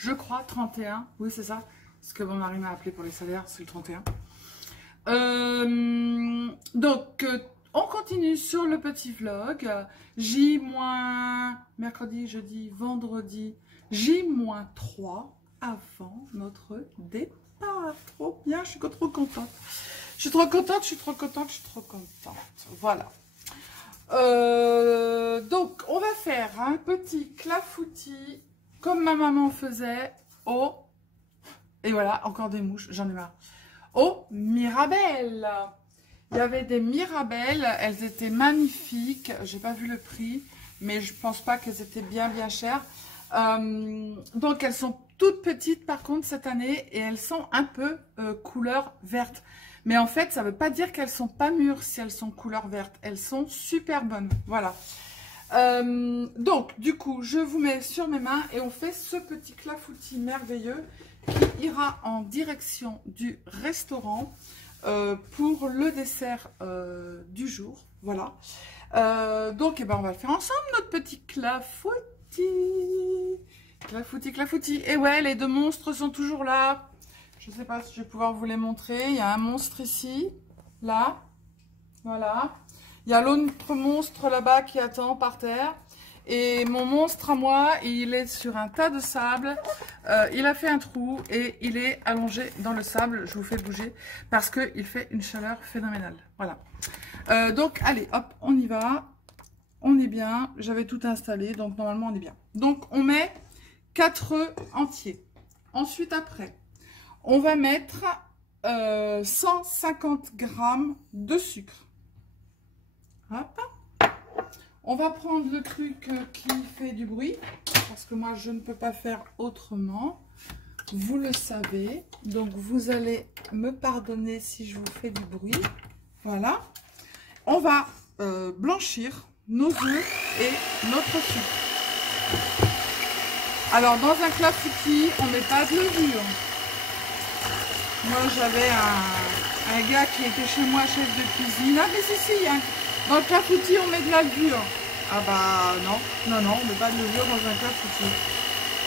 Je crois 31, oui c'est ça, ce que mon mari m'a appelé pour les salaires, c'est le 31. Donc, on continue sur le petit vlog. J- mercredi, jeudi, vendredi, J-3 avant notre départ. Trop bien, je suis trop contente. Je suis trop contente, je suis trop contente, je suis trop contente. Voilà. Donc, on va faire un petit clafoutis comme ma maman faisait au... Et voilà, encore des mouches, j'en ai marre. Au Mirabelle. Il y avait des Mirabelles, elles étaient magnifiques. J'ai pas vu le prix, mais je pense pas qu'elles étaient bien chères. Donc, elles sont toutes petites par contre cette année et elles sont un peu couleur verte. Mais en fait, ça veut pas dire qu'elles sont pas mûres si elles sont couleur verte. Elles sont super bonnes, voilà. Donc, du coup, je vous mets sur mes mains et on fait ce petit clafoutis merveilleux qui ira en direction du restaurant pour le dessert du jour. Voilà. Donc, eh ben, on va le faire ensemble, notre petit clafoutis. Clafoutis, clafoutis. Et ouais, les deux monstres sont toujours là. Je ne sais pas si je vais pouvoir vous les montrer. Il y a un monstre ici, là. Voilà. Il y a l'autre monstre là-bas qui attend par terre. Et mon monstre à moi, il est sur un tas de sable. Il a fait un trou et il est allongé dans le sable. Je vous fais bouger parce qu'il fait une chaleur phénoménale. Voilà. Donc, allez, hop, on y va. On est bien. J'avais tout installé, donc normalement, on est bien. Donc, on met 4 œufs entiers. Ensuite, après, on va mettre 150 g de sucre. Hop. On va prendre le truc qui fait du bruit, parce que moi, je ne peux pas faire autrement. Vous le savez. Donc, vous allez me pardonner si je vous fais du bruit. Voilà. On va blanchir nos œufs et notre sucre. Alors, dans un clafoutis, on ne met pas de levure. Moi, j'avais un gars qui était chez moi, chef de cuisine. Ah, mais si, hein. Dans le clafoutis, on met de la levure. Ah bah non, on ne met pas de levure dans un clafoutis.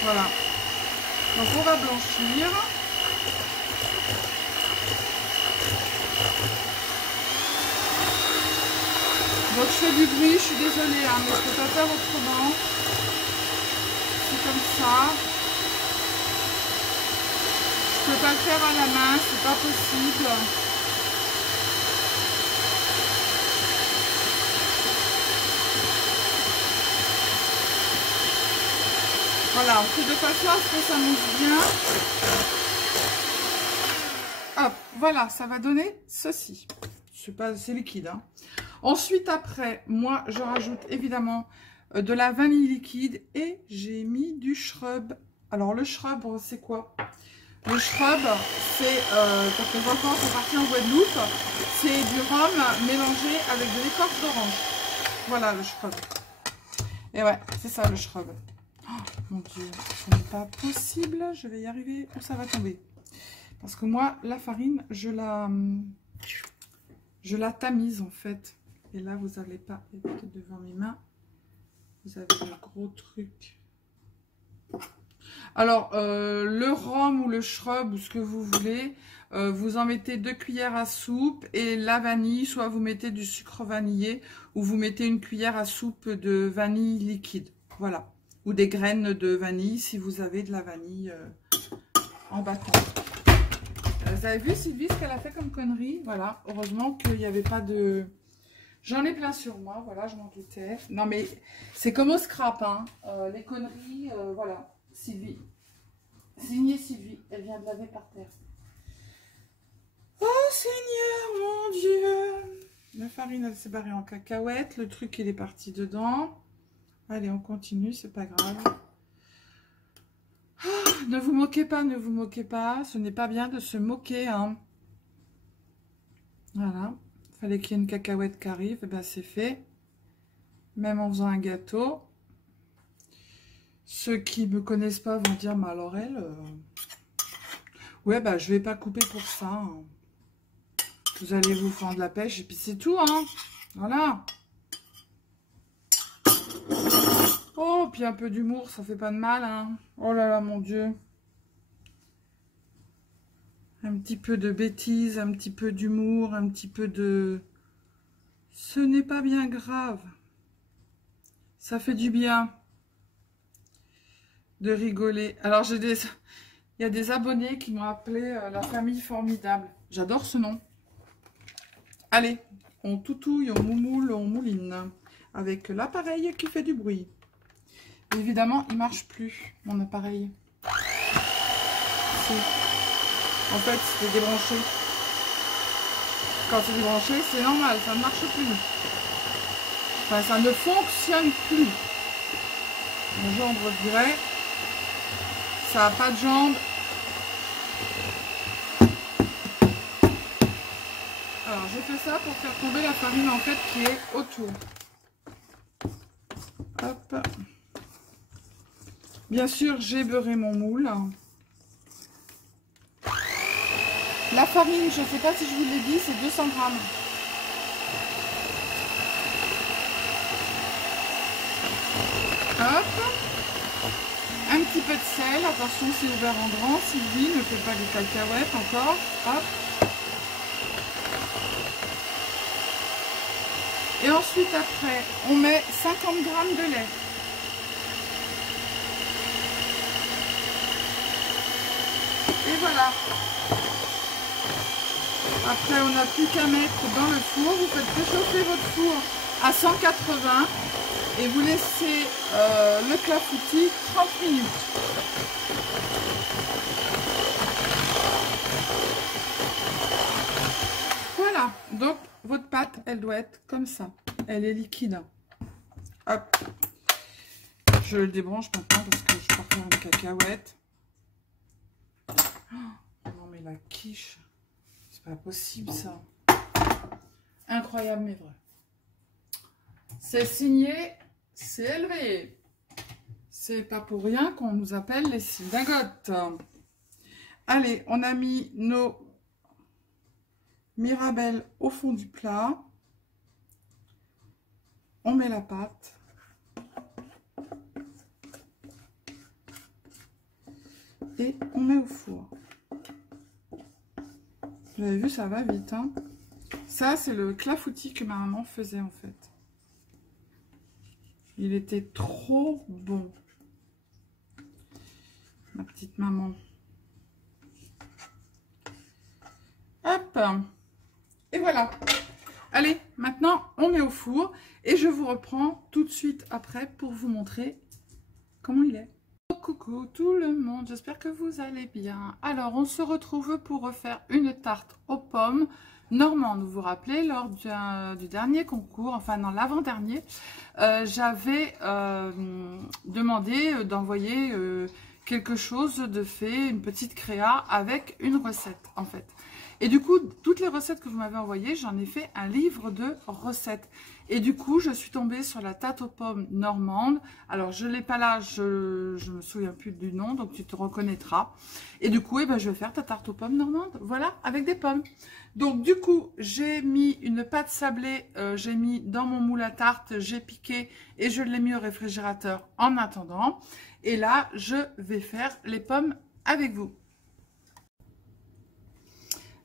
Voilà. Donc, on va blanchir. Donc, je fais du bruit, je suis désolée, hein, mais je ne peux pas faire autrement. C'est comme ça. Je ne peux pas le faire à la main, c'est pas possible. Voilà, on fait de façon à ce que ça mousse bien. Hop, voilà, ça va donner ceci. C'est liquide. Hein. Ensuite, après, moi, je rajoute évidemment de la vanille liquide et j'ai mis du shrub. Alors, le shrub, c'est quoi? Le shrub, c'est, quand les enfants sont partis en Guadeloupe, c'est du rhum mélangé avec de l'écorce d'orange. Voilà le shrub. Et ouais, c'est ça le shrub. Oh, mon Dieu, ce n'est pas possible. Je vais y arriver ou ça va tomber. Parce que moi, la farine, je la tamise en fait. Et là, vous n'allez pas être devant mes mains. Vous avez le gros truc. Alors, le rhum ou le shrub ou ce que vous voulez, vous en mettez 2 cuillères à soupe et la vanille, soit vous mettez du sucre vanillé ou vous mettez une cuillère à soupe de vanille liquide. Voilà. Ou des graines de vanille si vous avez de la vanille en bâton. Vous avez vu Sylvie ce qu'elle a fait comme connerie? Voilà. Heureusement qu'il n'y avait pas de... J'en ai plein sur moi, voilà, je m'en doutais. Non mais c'est comme au scrap, hein. Les conneries, voilà. Sylvie. Signé Sylvie. Elle vient de laver par terre. Oh Seigneur, mon Dieu. La farine, elle s'est barrée en cacahuète. Le truc, il est parti dedans. Allez, on continue, c'est pas grave. Oh, ne vous moquez pas, ne vous moquez pas. Ce n'est pas bien de se moquer, hein. Voilà. Fallait qu'il y ait une cacahuète qui arrive. Et ben c'est fait. Même en faisant un gâteau. Ceux qui me connaissent pas vont dire, mais alors elle... Ouais, bah je vais pas couper pour ça. Hein. Vous allez vous fendre la pêche et puis c'est tout, hein. Voilà. Oh, puis un peu d'humour, ça fait pas de mal, hein. Oh là là, mon Dieu. Un petit peu de bêtises, un petit peu d'humour, un petit peu de... Ce n'est pas bien grave. Ça fait du bien de rigoler. Alors, j'ai des... Il y a des abonnés qui m'ont appelé la famille formidable. J'adore ce nom. Allez, on toutouille, on moumoule, on mouline. Avec l'appareil qui fait du bruit. Évidemment, il marche plus, mon appareil. Si. En fait, c'est débranché. Quand c'est débranché, c'est normal, ça ne marche plus. Enfin, ça ne fonctionne plus. Mon gendre dirait, ça n'a pas de jambes. Alors, j'ai fait ça pour faire tomber la farine, en fait, qui est autour. Hop. Bien sûr, j'ai beurré mon moule. La farine, je ne sais pas si je vous l'ai dit, c'est 200 grammes. Hop. Un petit peu de sel. Attention, c'est ouvert en grand. Sylvie, ne fait pas des cacahuètes encore. Hop. Et ensuite, après, on met 50 grammes de lait. Et voilà. Après, on n'a plus qu'à mettre dans le four. Vous faites préchauffer votre four à 180 et vous laissez le clafoutis 30 minutes. Voilà. Donc, votre pâte, elle doit être comme ça. Elle est liquide. Hop. Je le débranche maintenant parce que je peux faire une cacahuète. Oh, non, mais la quiche. C'est pas possible ça. Incroyable mais vrai. C'est signé, c'est élevé. C'est pas pour rien qu'on nous appelle les synagogues. Allez, on a mis nos mirabelles au fond du plat. On met la pâte. Et on met au four. Vous avez vu, ça va vite, hein. Ça, c'est le clafoutis que ma maman faisait, en fait. Il était trop bon. Ma petite maman. Hop. Et voilà. Allez, maintenant, on met au four. Et je vous reprends tout de suite après pour vous montrer comment il est. Coucou tout le monde, j'espère que vous allez bien. Alors, on se retrouve pour refaire une tarte aux pommes normande. Vous vous rappelez, lors du dernier concours, enfin non, l'avant-dernier, j'avais demandé d'envoyer quelque chose de fait, une petite créa avec une recette en fait. Et du coup, toutes les recettes que vous m'avez envoyées, j'en ai fait un livre de recettes. Et du coup, je suis tombée sur la tarte aux pommes normande. Alors, je ne l'ai pas là, je ne me souviens plus du nom, donc tu te reconnaîtras. Et du coup, eh ben, je vais faire ta tarte aux pommes normande, voilà, avec des pommes. Donc, du coup, j'ai mis une pâte sablée, j'ai mis dans mon moule à tarte, j'ai piqué et je l'ai mis au réfrigérateur en attendant. Et là, je vais faire les pommes avec vous.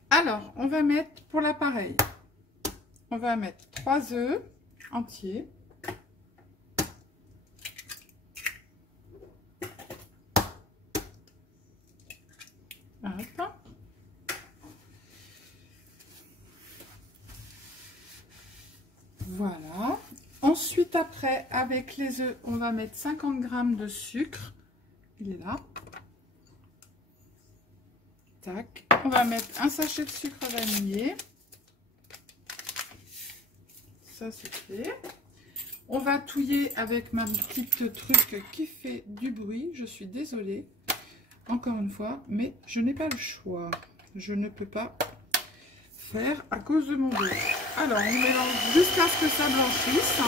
Alors, on va mettre pour l'appareil, on va mettre 3 œufs entiers. Hop. Voilà. Ensuite, après, avec les œufs, on va mettre 50 grammes de sucre. Il est là. Tac. On va mettre un sachet de sucre vanillé. Ça, c'est fait. On va touiller avec ma petite truc qui fait du bruit. Je suis désolée, encore une fois, mais je n'ai pas le choix. Je ne peux pas faire à cause de mon dos. Alors, on mélange jusqu'à ce que ça blanchisse.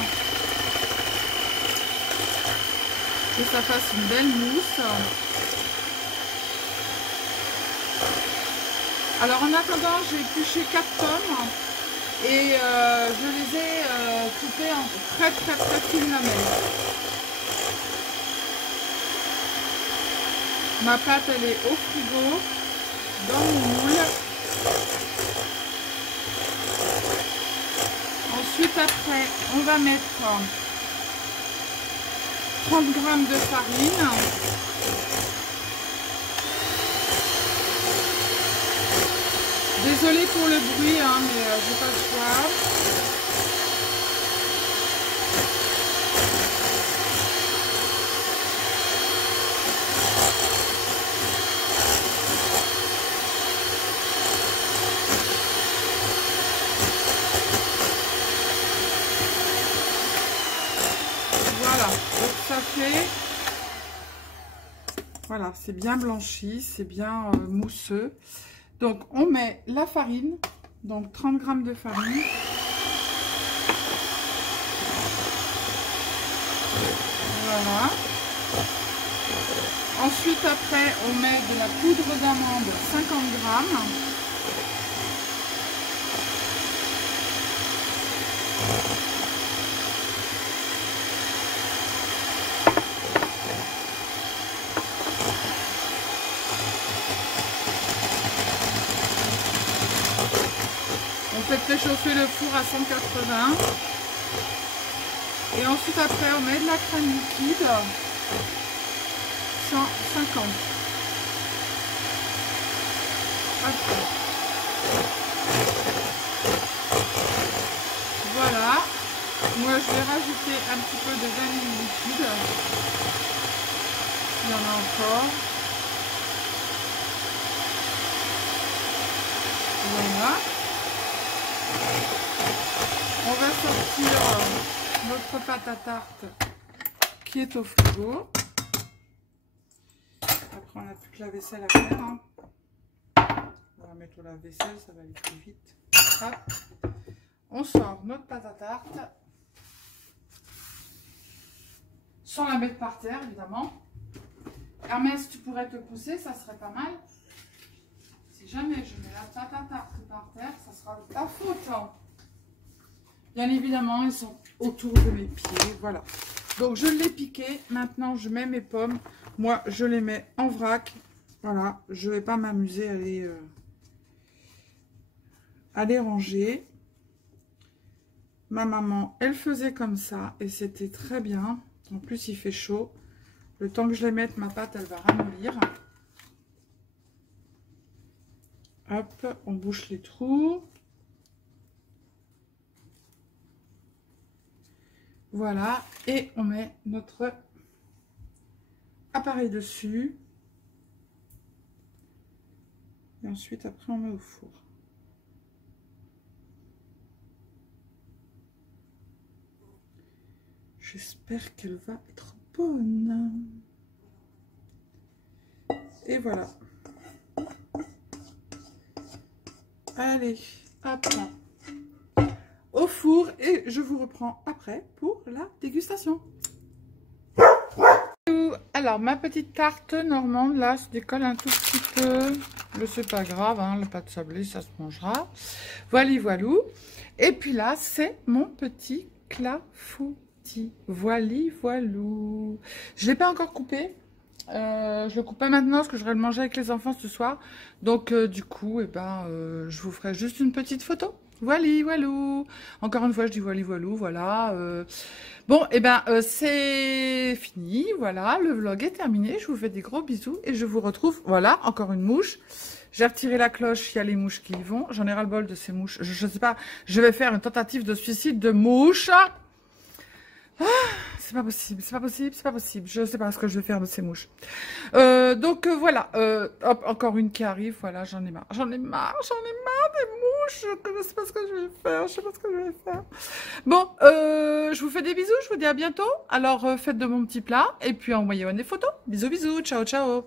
Que ça fasse une belle mousse. Alors, en attendant, j'ai épluché 4 pommes. Et je les ai coupées en très fines lamelles. Ma pâte, elle est au frigo, dans mon moule. Ensuite, après, on va mettre 30 g de farine. Désolée pour le bruit, hein, mais j'ai pas le choix. Voilà, donc ça fait... Voilà, c'est bien blanchi, c'est bien mousseux. Donc, on met la farine, donc 30 g de farine. Voilà. Ensuite, après, on met de la poudre d'amande, 50 g. On fait préchauffer le four à 180. Et ensuite, après, on met de la crème liquide. 150. Après. Voilà. Moi, je vais rajouter un petit peu de vanille liquide. Il y en a encore. Voilà. On va sortir notre pâte à tarte qui est au frigo. Après, on n'a plus que la vaisselle à faire. Hein. On va mettre au lave-vaisselle, ça va aller plus vite. Hop. On sort notre pâte à tarte. Sans la mettre par terre, évidemment. Hermès, tu pourrais te pousser, ça serait pas mal. Si jamais je mets la pâte à tarte par terre, ça sera de ta faute. Hein. Bien évidemment, ils sont autour de mes pieds. Voilà. Donc, je l'ai piqué. Maintenant, je mets mes pommes. Moi, je les mets en vrac. Voilà. Je ne vais pas m'amuser à les ranger. Ma maman, elle faisait comme ça. Et c'était très bien. En plus, il fait chaud. Le temps que je les mette, ma pâte, elle va ramollir. Hop, on bouche les trous. Voilà, et on met notre appareil dessus. Et ensuite, après, on met au four. J'espère qu'elle va être bonne. Et voilà. Allez, hop là. Au four et je vous reprends après pour la dégustation. Alors ma petite tarte normande là se décolle un tout petit peu, mais c'est pas grave, hein, la pâte sablée ça se mangera. Voilà, voilou. Et puis là c'est mon petit clafoutis. Voili voilou. Je l'ai pas encore coupé. Je le coupe pas maintenant parce que je vais le manger avec les enfants ce soir. Donc du coup, je vous ferai juste une petite photo. Voili, voilou. Encore une fois, je dis voili, voilou, voilà. Bon, c'est fini, voilà. Le vlog est terminé. Je vous fais des gros bisous et je vous retrouve, voilà, encore une mouche. J'ai retiré la cloche, il y a les mouches qui y vont. J'en ai ras-le-bol de ces mouches. Je sais pas, je vais faire une tentative de suicide de mouches. Ah, c'est pas possible, c'est pas possible, c'est pas possible. Je sais pas ce que je vais faire de ces mouches. Voilà. Hop, encore une qui arrive. Voilà, j'en ai marre. J'en ai marre des mouches. Je sais pas ce que je vais faire. Je sais pas ce que je vais faire. Bon, je vous fais des bisous. Je vous dis à bientôt. Alors, faites de mon petit plat. Et puis, envoyez-moi des photos. Bisous, bisous. Ciao, ciao.